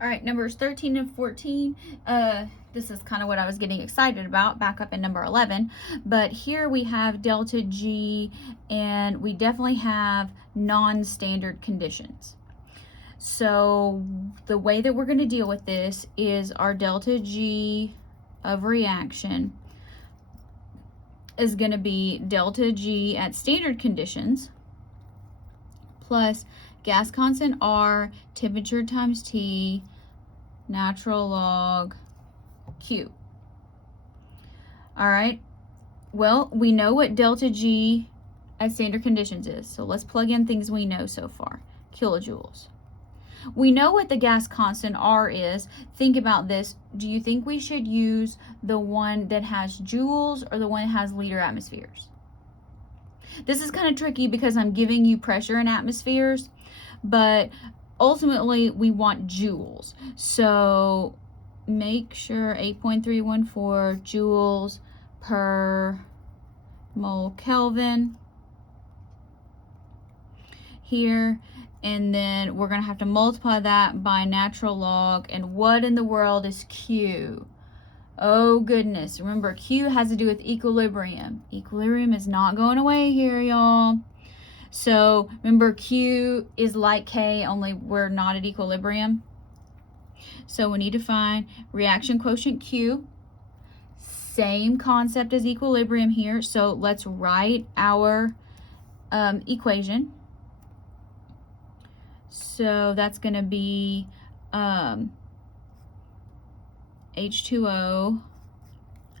All right, numbers 13 and 14. This is kind of what I was getting excited about back up in number 11. But here we have delta G, and we definitely have non-standard conditions. So the way that we're going to deal with this is our delta G of reaction is going to be delta G at standard conditions plus gas constant R, temperature times T, natural log Q. All right, well, we know what delta G at standard conditions is, so let's plug in things we know so far. Kilojoules. We know what the gas constant R is. Think about this. Do you think we should use the one that has joules or the one that has liter atmospheres? This is kind of tricky because I'm giving you pressure in atmospheres, but ultimately we want joules. So make sure 8.314 joules per mole Kelvin here. And then we're going to have to multiply that by natural log. And what in the world is Q? Oh goodness, remember Q has to do with equilibrium. Equilibrium is not going away here, y'all. So remember Q is like K, only we're not at equilibrium. So we need to find reaction quotient Q. Same concept as equilibrium here. So let's write our equation. So that's going to be H2O.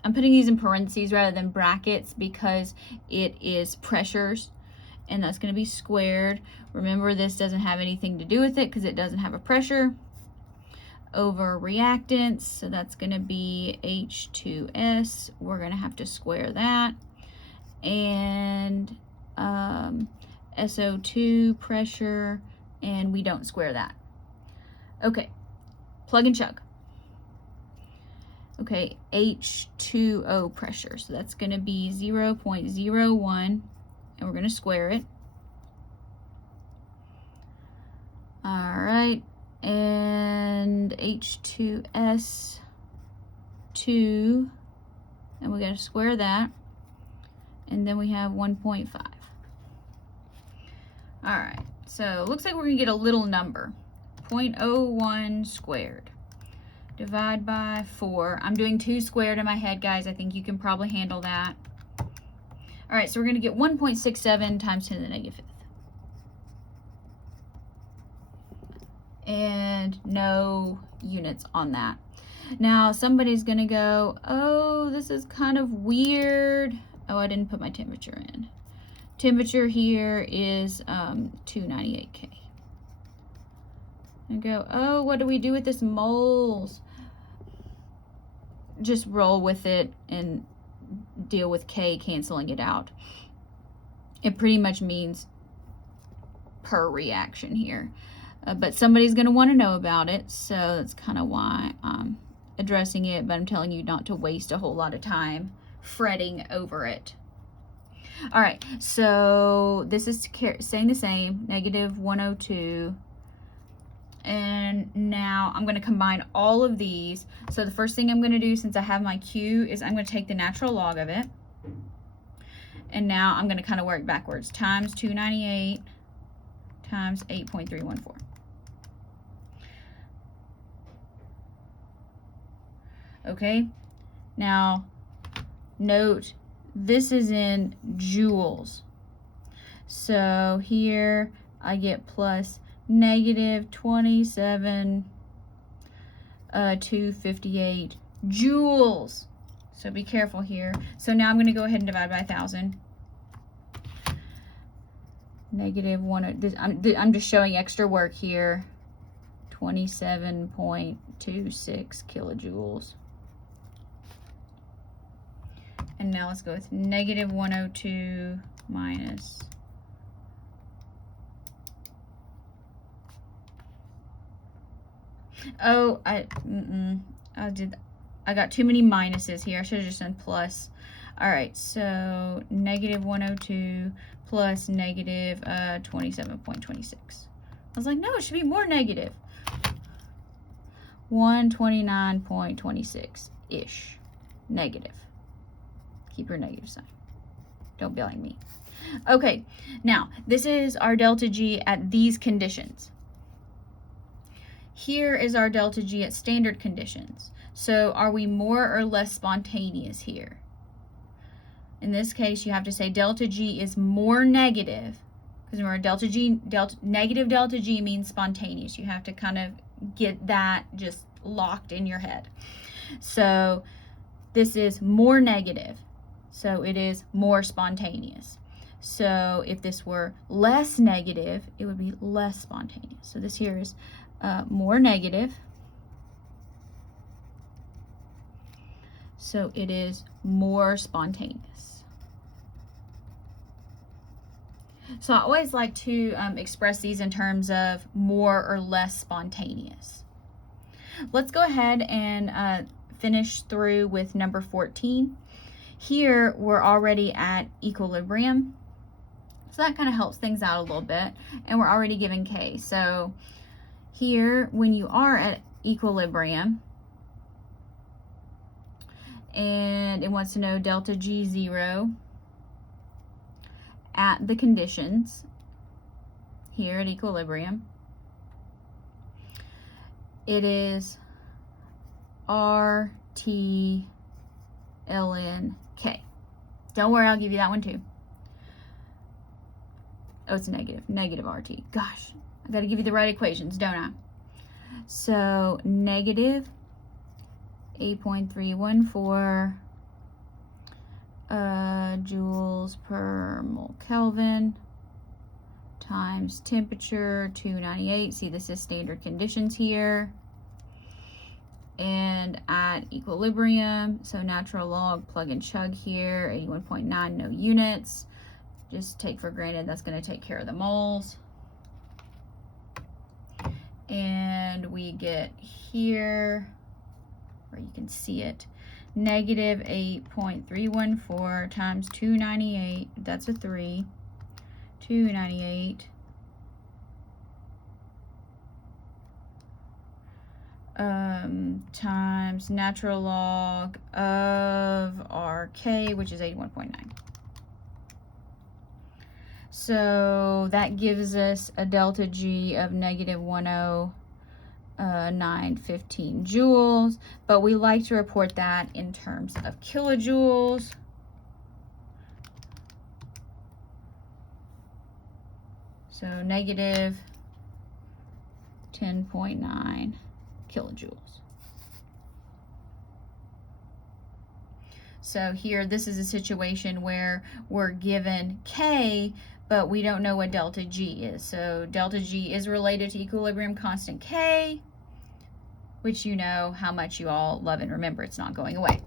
I'm putting these in parentheses rather than brackets because it is pressures, and that's going to be squared. Remember, this doesn't have anything to do with it because it doesn't have a pressure, over reactants. So that's going to be H2S. We're going to have to square that. And SO2 pressure, and we don't square that. Okay, plug and chug. Okay, H2O pressure, so that's going to be 0.01, and we're going to square it. All right, and H2S2, and we got to square that, and then we have 1.5. All right, so it looks like we're going to get a little number, 0.01 squared. Divide by 4. I'm doing 2 squared in my head, guys. I think you can probably handle that. All right, so we're going to get 1.67 times 10 to the negative 5th. And no units on that. Now, somebody's going to go, oh, this is kind of weird. Oh, I didn't put my temperature in. Temperature here is 298K. And go, oh, what do we do with this moles? Just roll with it and deal with K canceling it out. It pretty much means per reaction here. But somebody's going to want to know about it, so that's kind of why I'm addressing it, but I'm telling you not to waste a whole lot of time fretting over it. All right, so this is staying the same, negative 102. And now I'm going to combine all of these. So the first thing I'm going to do, since I have my Q, is I'm going to take the natural log of it. And now I'm going to kind of work backwards. Times 298 times 8.314. Okay, now note this is in joules. So here I get plus negative 27,258 joules. So be careful here. So now I'm going to go ahead and divide by 1,000. Negative 1, I'm just showing extra work here. 27.26 kilojoules. And now let's go with negative 102 minus I got too many minuses here. I should have just done plus. All right, so negative 102 plus negative 27.26. I was like, no, it should be more negative. 129.26-ish. Negative. Keep your negative sign. Don't blame me. Okay, now this is our delta G at these conditions. Here is our delta G at standard conditions. So are we more or less spontaneous here? In this case, you have to say delta G is more negative, because remember, negative delta G means spontaneous. You have to kind of get that just locked in your head. So this is more negative, so it is more spontaneous. So if this were less negative, it would be less spontaneous. So this here is more negative. So it is more spontaneous. So I always like to express these in terms of more or less spontaneous. Let's go ahead and finish through with number 14. Here we're already at equilibrium. So that kind of helps things out a little bit. And we're already given K. So here, when you are at equilibrium, and it wants to know delta G0 at the conditions here at equilibrium, it is RT ln K. Don't worry, I'll give you that one too. Oh, it's negative RT. Gosh, I got to give you the right equations, don't I? So negative 8.314 joules per mole Kelvin times temperature 298. See, this is standard conditions here. And at equilibrium, so natural log, plug and chug here, 81.9, no units. Just take for granted that's going to take care of the moles. And we get here, where you can see it, negative 8.314 times 298, that's a 3, 298 times natural log of RK, which is 81.9. So that gives us a delta G of negative 10915 joules, but we like to report that in terms of kilojoules. So negative 10.9 kilojoules. So here, this is a situation where we're given K, but we don't know what delta G is. So delta G is related to equilibrium constant K, which you know how much you all love and remember. It's not going away.